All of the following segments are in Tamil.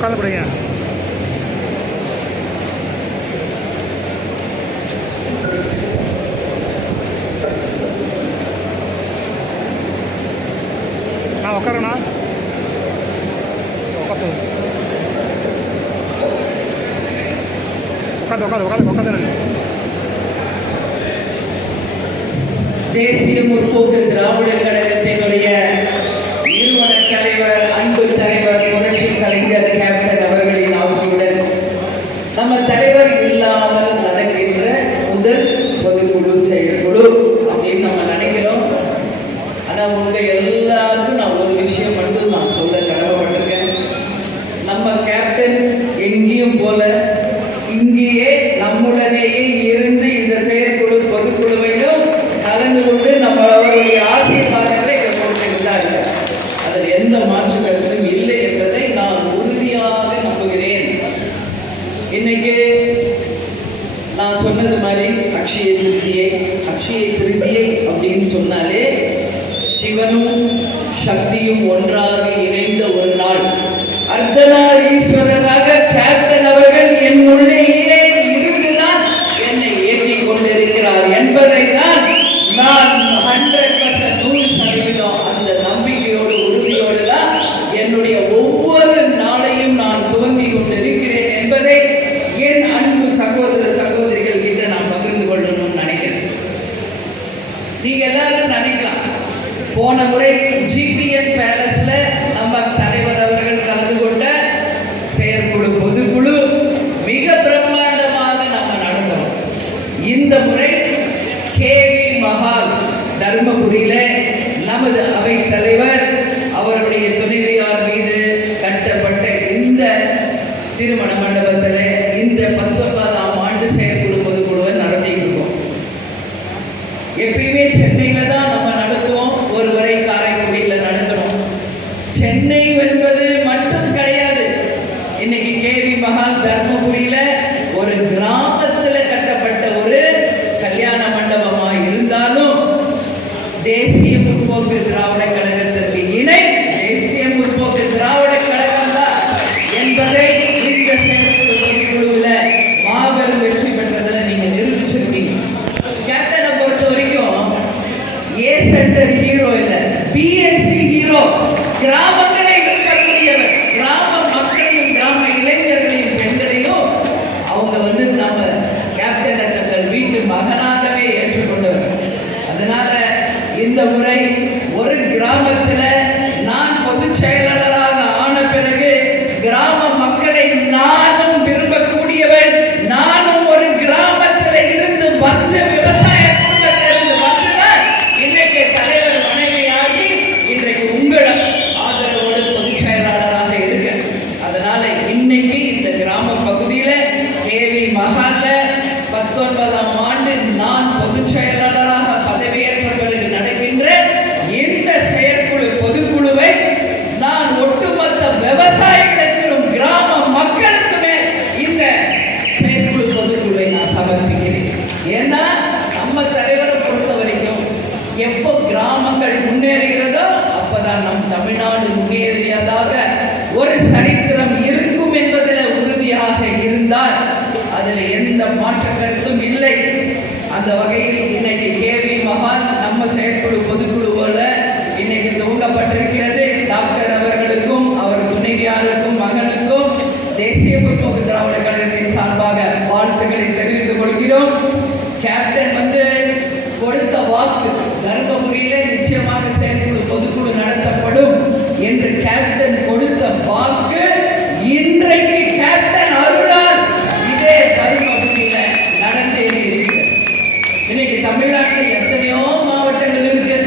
உட்காந்து கொடுங்க. நான் உட்காரண்ணா, உட்காந்து உட்காந்து உட்காந்து உட்காந்து. தேசிய முற்போக்கு திராவிட கழகத்தினுடைய நிறுவன தலைவர், அன்பு தலைவர், புரட்சி கலைஞர் கேப்டன் அவர்களின் ஆசையுடன் நம்ம தலைவர் இல்லாமல் நடக்கின்ற முதல் பொதுக்குழு செயற்குழு அப்படின்னு நம்ம நினைக்கிறோம். ஆனால் உங்க எல்லாருக்கும் நான் ஒரு விஷயம் மட்டும் நான் சொல்ல கடமைப்பட்டிருக்கேன். நம்ம கேப்டன் எங்கேயும் போல இங்கேயே நம்முடனேயே இருந்து இந்த செயற்குழு பொதுக்குழுவையும் கலந்து கொண்டு நம்ம அவருடைய ஆசீர்வாதங்களை இங்கே கொடுத்திருந்தார். அதில் எந்த மாற்று கருத்தும் இல்லை என்பதை நான் உறுதியாக நம்புகிறேன். இன்னைக்கு நான் சொன்னது மாதிரி அக்ஷய திருத்தியை அப்படின்னு சொன்னாலே சிவனும் சக்தியும் ஒன்றாக இணைந்த ஒரு நாள். அர்த்தநாரீஸ்வரராக கேப்டன் அவர்கள் என் உள்ளேயே இருந்துதான் என்னை ஏற்றிக் கொண்டிருக்கிறார் என்பதை தான் நான் 100% அந்த நம்பிக்கையோடு உறுதியோடு தான் என்னுடைய ஒவ்வொரு நாளையும் நான் துவங்கி கொண்டிருக்கிறேன் என்பதை என் அன்பு சகோதர சகோதரிகள் கிட்ட நான் பகிர்ந்து கொள்ளணும்னு நினைக்கிறேன். நீங்க எல்லாரும் நினைக்கலாம், போன முறை ஜிபிஎன் பேலஸ்ல நம்ம தலைவர் அவர்கள் கலந்து கொண்ட செயற்குழு பொதுக்குழு மிக பிரம்மாண்டமாக நம்ம நடந்தோம். இந்த முறை கேவி மஹால் தர்மபுரியில நமது அவை தலைவர் அவருடைய துணைவியார் மீது கட்டப்பட்ட இந்த திருமண மண்டபத்தில் இந்த 19ஆம் ஆண்டு செயற்குழு பொதுக்குழுவை நடத்திட்டு இருக்கோம். எப்பயுமே சென்னையில தான் நம்ம நடத்துவோம், ஒரு முறை காரைக்குடியில் நடத்தணும். சென்னை என்பது மட்டும் கிடையாது. இன்னைக்கு கேவி மஹால் தர்மபுரியில ஒரு கிராமத்துல கட்டப்பட்ட ஒரு கல்யாண மண்டபமா இருந்தாலும் தேசிய முற்போக்கு திராவிட கழகத்திற்கு இணை தேசிய முற்போக்கு திராவிட கழகம் தான் என்பதை இந்த செயற்குழு பொதுக்குழுவில் மாபெரும் வெற்றி பெற்றதில் நீங்க நிரூபிச்சிருக்கீங்க. கேப்டனை பொறுத்த வரைக்கும் ஏ சென்டர் ஹீரோ இல்லை, பிஎன்சி ஹீரோ. கிராமங்களை இருக்கக்கூடியவர், கிராம மக்களையும் கிராம இளைஞர்களையும் பெண்களையும் அவங்க நம்ம கேப்டனை தங்கள் வீட்டு மகனாகவே ஏற்றுக்கொண்டவர். அதனால இந்த முறை ஒரு கிராமத்தில் நான் பொதுச் செயலாளராக ஆன பிறகு கிராம மக்களை நானும் விரும்பக்கூடியவன். நானும் ஒரு கிராமத்தில் இருந்து வந்து விவசாய குடும்பத்திலிருந்து வந்துதான் இன்றைக்கு தலைவர் மனைவியாகி இன்றைக்கு உங்கள் ஆதரவோடு பொதுச் செயலாளராக இருக்க. அதனால இன்னைக்கு இந்த கிராம பகுதியில கேவி மஹால்ல 19ஆம் ஆண்டு நான் பொதுச் செயலாளராக பதவியேற்ற பிறகு நடக்கின்ற இந்த செயற்குழு பொதுக்குழுவை நான் ஒட்டுமொத்த விவசாயிகளுக்கும் கிராம மக்களுக்குமே இந்த செயற்குழு பொதுக்குழுவை நான் சமர்ப்பிக்கிறேன். ஏன்னா நம்ம தலைவரை பொறுத்த வரைக்கும் எப்போ கிராமங்கள் முன்னேறுகிறதோ அப்பதான் நம் தமிழ்நாடு முன்னேறியதாக ஒரு சரித்திரம் இருக்கும் என்பதில் உறுதியாக இருந்தால் அதில் எந்த மாற்று கருத்தும் இல்லை. அந்த வகையில் இன்னைக்கு கேவி மஹால் நம்ம செயற்குழு பொதுக்குழுவோட இன்னைக்கு துவங்கப்பட்டிருக்கிறது. டாக்டர் அவர்களுக்கும் அவர் துணைவியாருக்கும் மகனுக்கும் தேசிய முற்போக்கு திராவிட கழகத்தின் சார்பாக வாழ்த்துக்களை தெரிவித்துக் கொள்கிறோம். கேப்டன் கொடுத்த வாக்கு, தர்மபுரியில நிச்சயமாக செயற்குழு பொதுக்குழு நடத்தப்படும் என்று கேப்டன் கொடுத்த வாக்கு இன்றைக்கு கேப்டன் அருளால் இதே தர்மபுரியில நடந்தேறி இருக்கிறது. இன்னைக்கு தமிழ்நாட்டில் எத்தனையோ மாவட்டங்கள் இருக்கு.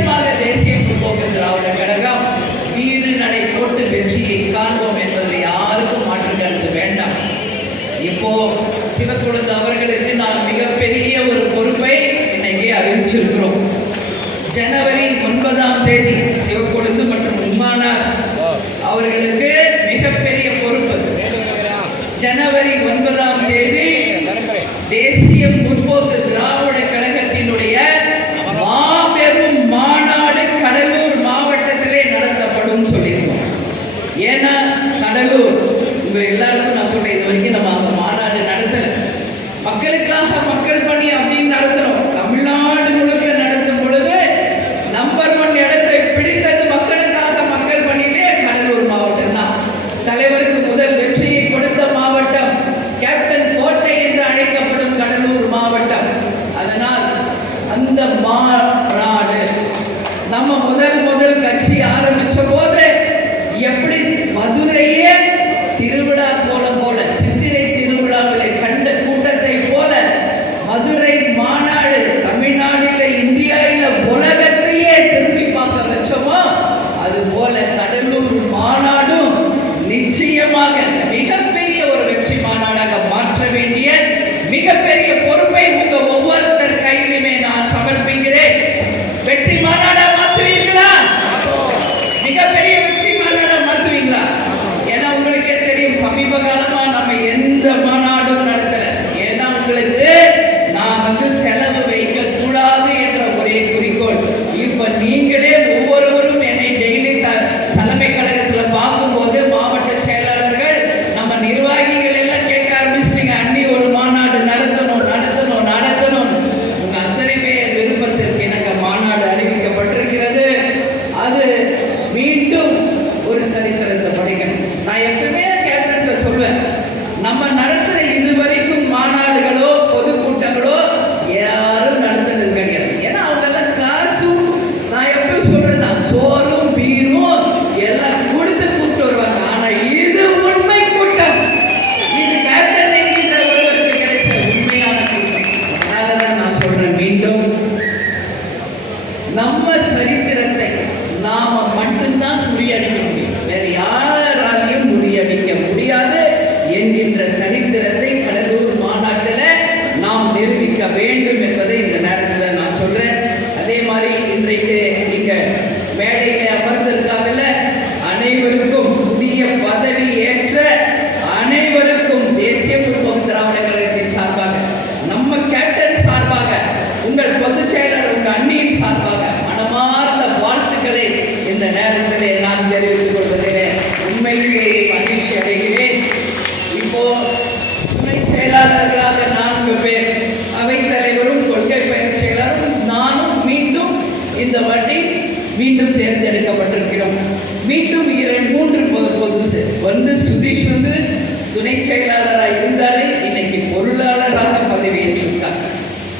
நிச்சயமாக தேசிய முற்போக்கு திராவிட கழகம் வீடு நடை போட்டு வெற்றியை காண்போம் என்பதில் யாருக்கும் மாற்று கருத்து வேண்டாம். இப்போ சிவக்குழுந்து அவர்களுக்கு நான் மிகப்பெரிய ஒரு பொறுப்பை இன்னைக்கு அறிவிச்சிருக்கிறோம். ஜனவரி 9ஆம் தேதி சிவக்குழுந்து மற்றும் உம்மானார் அவர்களுக்கு மிகப்பெரிய பொறுப்பு. ஜனவரி 9ஆம் தேதி தேசிய முற்போக்கு திராவிட கழகத்தினுடைய மாபெரும் மாநாடு கடலூர் மாவட்டத்திலே நடத்தப்படும் சொல்லியிருக்கோம். ஏன்னா கடலூர் உங்க எல்லாருக்கும் நான் சொல்றேன், இது வரைக்கும் நம்ம அந்த மாநாடு நடத்தல. மக்களுக்காக மக்கள் பணி அப்படின்னு நடத்துறோம். தமிழ்நாடு முழுக்க நடத்தும் பொழுது நம்பர் 1 இடத்தை பிடித்தது மக்களுக்காக மக்கள் பணியிலே கடலூர் மாவட்டம் தான். தலைவருக்கு முதல் வெற்றியை கொடுத்த மாவட்டம், கேப்டன் கோட்டை என்று அழைக்கப்படும் கடலூர் மாவட்டம். அதனால் அந்த மாநாடு நம்ம முதல் கட்சி ஆரம்பிச்ச போது எப்படி மதுரையே திருவிழா போல சித்திரை திருவிழாவிலே கண்ட கூட்டத்தை போல மதுரை மாநாடு தமிழ்நாட்டில இந்தியாவில உலகத்தையே திரும்பி பார்க்க வச்சோமோ அது போல கடலூர் மாநாடும் நிச்சயமாக மிகப்பெரிய ஒரு வெற்றி மாநாடாக மாற்ற வேண்டிய மிகப்பெரிய பொறுப்பை உங்க ஒவ்வொருத்தர் கையிலுமே நான் சமர்ப்பிக்கிறேன். வெற்றி மாநாடா மாற்றுவீங்களா? மிகப்பெரிய வெற்றி மாநாடா மாற்றுவீங்களா? ஏன்னா உங்களுக்கே தெரியும், சமீப காலமா நம்ம எந்த மாநாடும் நடத்தல. ஏன்னா உங்களுக்கு நான் செலவு வைக்க கூடாது என்ற ஒரே குறிக்கோள். இப்ப நீங்களே ஒவ்வொருவரும் என்னை டெய்லி தலைமை கழகத்துல பார்க்கும்போது மாவட்ட செயலாளர்கள் நம்ம நிர்வாகிகள் எல்லாம் கேட்க ஆரம்பிச்சிட்டீங்க, அன்னி ஒரு மாநாடு நடத்தணும். உங்க அத்தனை பேர் விருப்பத்திற்கு எனக்கு மாநாடு அறிவிக்கப்பட்டிருக்கிறது. அது மீண்டும் ஒரு சரித்திரத்தை படிக்கணும். நான் எப்பவுமே கேப்டன்ல சொல்வேன், நம்ம நடத்துற இதுவரைக்கும் மாநாடுகளோ பொதுக்கூட்டங்களோ யாரும் நடத்துறது கிடையாது. ஏன்னா அவங்க எல்லாம் காசும், நான் எப்பவும் சொல்றேன், சோறும் பீரும் எல்லாம் கொடுத்து கூப்பிட்டு வருவாங்க. ஆனா இது உண்மை கூட்டம். இது கேப்டன் என்கின்ற ஒருவருக்கு கிடைச்ச உண்மையான கூட்டம். அதனாலதான் நான் சொல்றேன், மீண்டும் நம்ம சரித்திரத்தை நாம மட்டும்தான் முறியடிக்க முடியும், வேற யாராலையும் முறியடிக்க முடியாது என்கின்ற சரித்திரத்தை கடலூர் மாநாட்டில் நாம் நிரூபிக்க வேண்டும் என்பதை இந்த நேரத்தில் நான் சொல்றேன். அதே மாதிரி இன்றைக்கு நீங்க மேடையில அமர்ந்திருக்காங்கல்ல, அனைவருக்கும் புதிய பதவி ஏற்ற அனைவருக்கும் தேசிய முற்போக்கு திராவிட கழகத்தின் சார்பாக, நம்ம கேப்டன் சார்பாக, உங்கள் பொதுச் செயலாளர் உங்க அண்ணியின் சார்பாக மனமார்ந்த வாழ்த்துக்களை இந்த நேரத்திலே நான் தெரிவித்துக் கொள்வதிலே உண்மையிலேயே மகிழ்ச்சி அடைகிறேன். இப்போ துணை செயலாளர்களாக 4 பேர், அவைத்தலைவரும் கொள்கை பயிற்சி செயலாளரும் நானும் மீண்டும் இந்த வாட்டி மீண்டும் தேர்ந்தெடுக்கப்பட்டிருக்கிறோம். மீண்டும் 2-3 சுதீஷ் துணை செயலாளராக இருந்தாரு, இன்னைக்கு பொருளாளராக பதவியேற்றிருக்கார்.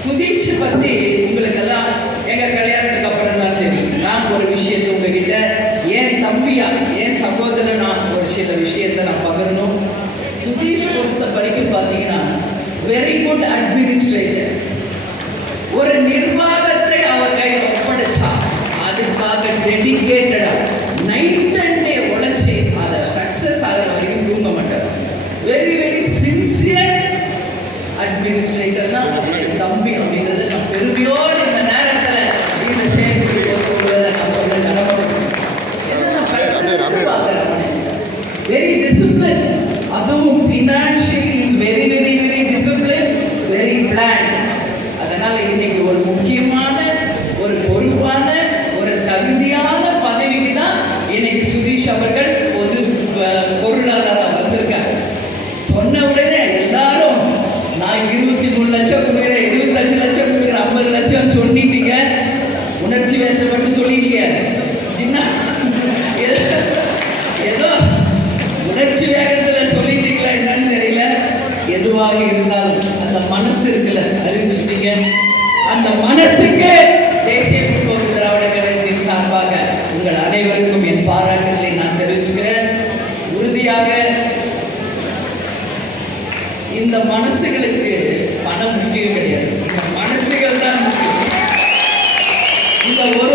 சுதீஷ் பத்தி உங்களுக்கெல்லாம் எங்க கல்யாணத்துக்கு அப்புறம் தான் தெரியும். நான் ஒரு விஷயத்தை உங்ககிட்ட ஏன் தம்பியா ஏன் சகோதரன் நான் ஒரு சில விஷயத்தை நான் பகிரணும். சுதீஷ் பொறுத்த வரைக்கும் பார்த்தீங்கன்னா வெரி குட் அட்மினிஸ்ட்ரேட்டர். ஒரு நிர்வாகத்தை அவர் கையில் ஒப்படைச்சா அதுக்காக டெடிகேட்டடா நைட் அண்ட் டே உழைச்சி அதை சக்சஸ் ஆகிற வரைக்கும் தூங்க மாட்டார். வெரி வெரி சின்சியர் அட்மினிஸ்ட்ரேட்டர் தான் தம்பி அப்படின்றது நான் பெருமையோடு இந்த நேரத்தில் இந்த செயல்பட்டு நான் சொல்ல கடமைப்படுறேன். வெரி டிசிப்ளின், அதுவும் financially is very very very discipline, very plan. அதனால இன்னைக்கு ஒரு முக்கியமான ஒரு பொறுப்பான ஒரு தகுதியான பதவிக்கு தான் இன்னைக்கு சுதீஷ் அவர்கள் பொருளாளராக வந்திருக்காங்க. சொன்ன உடனே எல்லாரும் நான் 23 லட்சம் கொடுக்குறேன், 25 லட்சம் கொடுக்குறேன், 50 லட்சம் சொல்லிட்டீங்க, உணர்ச்சி வேசப்பட்டு சொல்லிட்டீங்க. சின்ன ஏதோ உணர்ச்சி வேகத்தில் சொல்லிட்டீங்களா என்னன்னு தெரியல. எதுவாக இருந்தாலும் அந்த மனசு இருக்குல்ல, அறிவிச்சுட்டீங்க. அந்த மனசுக்கு தேசிய முற்போக்கு திராவிட கழகத்தின் சார்பாக உங்கள் அனைவருக்கும் என் பாராட்டுகளை நான் தெரிவிச்சுக்கிறேன். உறுதியாக இந்த மனசுகளுக்கு பணம் முக்கியம் கிடையாது, இந்த மனசுகள் தான் முக்கியம். இந்த ஒரு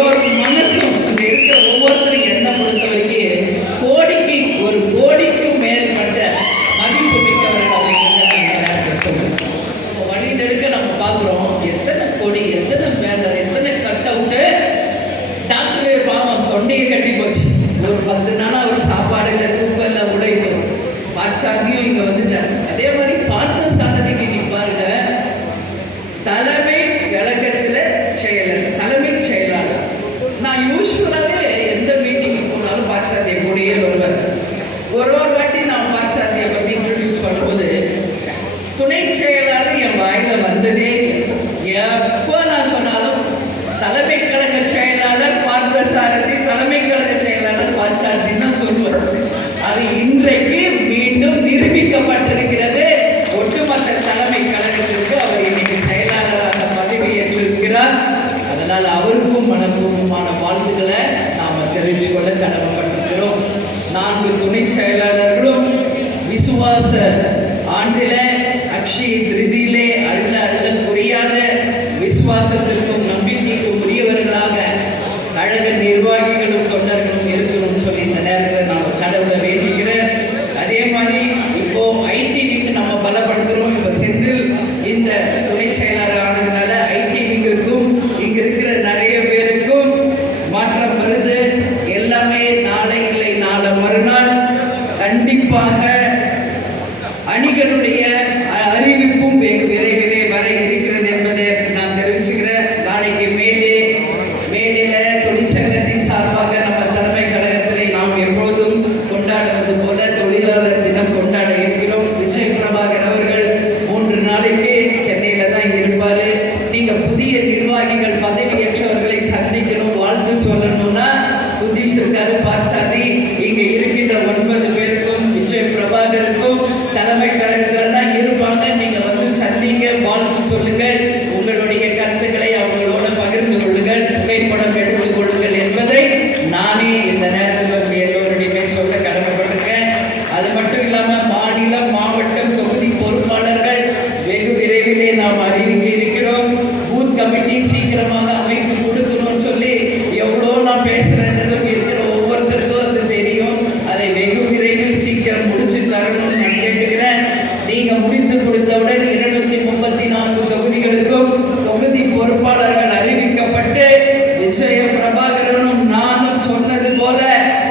தொண்டையை கட்டி போச்சு. ஒரு 10 நாள் அவர் சாப்பாடு இல்லை, தூக்கம் இல்லை, உழைப்பு. பாட்சாதியும் இங்க வந்துட்டார். அதே மாதிரி பார்த்த சாரதிக்கு நீ பாருங்க, தலைமை கழகத்துல தலைமை செயலாளர். நான் யூஸ்வலாவே எந்த மீட்டிங்கு போனாலும் பாட்சாதியை கூடயே வருவார். ஒரு வாட்டி நான் பாட்சாதியை பத்தி இன்ட்ரோடியூஸ் பண்ணும்போது துணை செயலாளர் என் வாயில வந்ததே. எப்போ நான் சொன்னாலும் தலைமை கழக செயலாளர் பார்த்த சாரதி, தலைமை கழக செயலாளர் பாட்சாதின்னு தான் சொல்லுவார். அது இன்றைக்கு மீண்டும் நிரூபிக்கப்பட்டிருக்கிறது. ஒட்டுமொத்த தலைமை கழகத்திற்கு அவர் இன்னைக்கு செயலாளராக பதவி ஏற்றிருக்கிறார். அதனால் அவருக்கும் மனப்பூர்வமான வாழ்த்துக்களை நாம் தெரிவித்துக் கொள்ள கடமைப்பட்டிருக்கிறோம். 4 துணை செயலாளர்களும் விசுவாச ஆண்டில அக்ஷய திருதியிலே அள்ள புரியாத விசுவாசத்திற்கும் நம்பிக்கைக்கும் உரியவர்களாக கழக நிர்வாகிகளும் தொண்டர்களும் இருக்கணும் சொல்லி இந்த நேரத்தில் நான் கடவுளை வேண்டிக்கிறேன். அதே மாதிரி இப்போ ஐடி விங்கு நம்ம பலப்படுத்துகிறோம். இப்போ செந்தில் இந்த துணை செயலாளர் ஆனதுனால ஐடி விங்குக்கும் இங்க இருக்கிற நிறைய பேருக்கும் மாற்றம் வருது. எல்லாமே நாளை இல்லை நாளை மறுநாள் கண்டிப்பாக அணிகளுடைய அறிவிப்பும் வெகு விரைவிலே வர இருக்கிறது என்பதை நான் தெரிவிச்சுக்கிறேன். நாளைக்கு மேடையில தொழிற்சங்கத்தின் சார்பாக நம்ம தலைமை கழகத்திலே நாம் எப்பொழுதும் கொண்டாடுவது போல தொழிலாளர் தினம் கொண்டாட இருக்கிறோம். விஜய் பிரபாகர் அவர்கள் 3 நாளைக்கு சென்னையில தான் இருப்பாரு. நீங்க புதிய நிர்வாகிகள் பதவியேற்றவர்களை சந்திக்கணும், வாழ்த்து சொல்லணும்னா சுதீஷ் இருக்காரு, பார்சாதி இங்க இருக்கின்ற 9 பேருக்கும் விஜய் பிரபாகருக்கும் தலைமை கழகத்துல தான் இருப்பாங்க. நீங்க வந்து சந்திங்க, வாழ்த்து சொல்லுங்கள், உங்களுடைய கருத்துக்களை அவங்களோட பகிர்ந்து கொள்ளுங்கள், புகைப்படம் எடுத்துக் கொள்ளுங்கள் என்பதை நானே இந்த நேரத்தில் எல்லோருடையுமே சொல்ல கடமைப்பட்டிருக்கேன். அது மட்டும் இல்லாம மாநிலம், மாவட்டம், தொகுதி பொறுப்பாளர்கள் வெகு விரைவிலே நாம் அறிவிக்க இருக்கிறோம். பூத் கமிட்டி சீக்கிரமாக அமைத்து கொடுக்கணும்னு சொல்லி எவ்வளோ நான் பேசுறேன்றதும் இருக்கிற ஒவ்வொருத்தருக்கும் அது தெரியும். அதை வெகு விரைவில் சீக்கிரம் முடிச்சு தரணும்னு நான் கேட்டுக்கிறேன். நீங்க முடித்து கொடுத்தவுடன் 234 தொகுதிகளுக்கும் தொகுதி பொறுப்பாளர்கள் அறிவிக்கப்பட்டு விஜய பிரபாகரனும் நானும் சொன்னது போல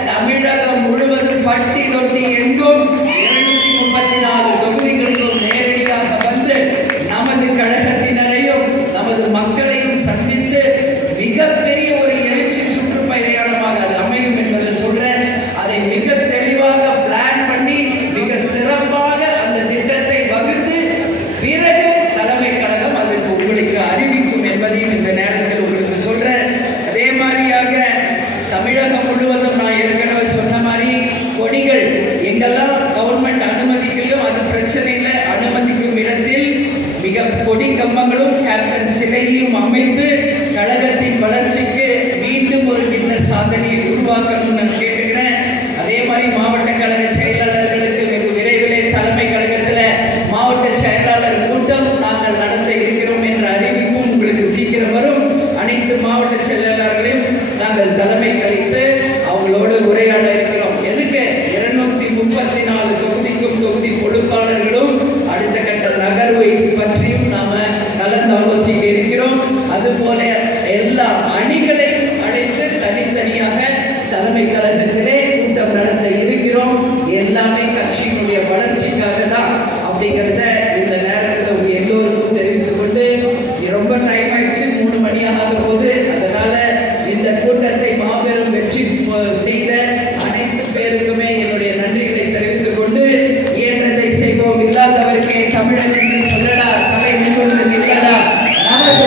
தமிழகம் முழுவதும் பட்டி தொட்டி எங்கும் 234 தொகுதிகளுக்கும் நேரடியாக வந்து நமது கழகத்தினரையும் நமது மக்களையும் சந்தித்து மிகப்பெரிய ஒரு எழுச்சி சுற்றுப்பயணமாக அது அமையும் என்பதை சொல்றேன். அதை மிக தெளிவாக பிளான் பண்ணி மிக சிறப்பாக அந்த திட்டத்தை வகுத்து பிறகு தலைமை கழகம் அதற்கு உங்களுக்கு அறிவிக்கும் என்பதையும் இந்த நேரத்தில் உங்களுக்கு சொல்றேன். அதே மாதிரியாக தமிழகம் முழுவதும் நான் ஏற்கனவே சொன்ன மாதிரி கொடிகள் எங்கெல்லாம் கவர்மெண்ட் அனுமதிக்கலையோ அது பிரச்சனை இல்லை, அனுமதிக்கும் இடத்தில் மிக கொடி கம்பங்களும் கேப்டன் சிலையையும் அமைத்து கழகத்தின் வளர்ச்சிக்கு மீண்டும் ஒரு கிண்ண சாதனையை உருவாக்கணும்னு நான் கேட்டுக்கிறேன். அதே மாதிரி மாவட்ட கழக செயலாளர்களுக்கு வெகு விரைவிலே தலைமை கழகத்தில் மாவட்ட செயலாளர் கூட்டம் நாங்கள் நடத்த இருக்கிறோம் என்ற அறிவிப்பும் உங்களுக்கு சீக்கிரம் வரும். அனைத்து மாவட்ட செயலாளர்களையும் நாங்கள் தலைமை கழித்து அவங்களோடு உரையாட இருக்கிறோம். எதுக்கு 234 தொகுதிக்கும் தொகுதி பொறுப்பாளர்களும் அடுத்த கட்ட நகர்வை பற்றியும் நாம கலந்து ஆலோசிக்க இருக்கிறோம். அதுபோல எல்லா அணிகளை அழைத்து தனித்தனியாக தலைமை கழகத்திலே கூட்டம் நடத்த இருக்கிறோம். எல்லாமே கட்சியினுடைய வளர்ச்சிக்காக தான் அப்படிங்கிறத இந்த நேரத்தில் உங்க எல்லோருக்கும் தெரிவித்துக் கொண்டு ரொம்ப டைம் ஆயிடுச்சு, 3 மணியாக போது. அதனால இந்த கூட்டத்தை மாபெரும் வெற்றி செய்த அனைத்து பேருக்குமே என்னுடைய நன்றிகளை தெரிவித்துக் கொண்டு இயன்றதை செய்வோம். இல்லாதவருக்கே தமிழன் என்று சொல்லடா, தலை நிமிர்ந்து நில்லடா, நமது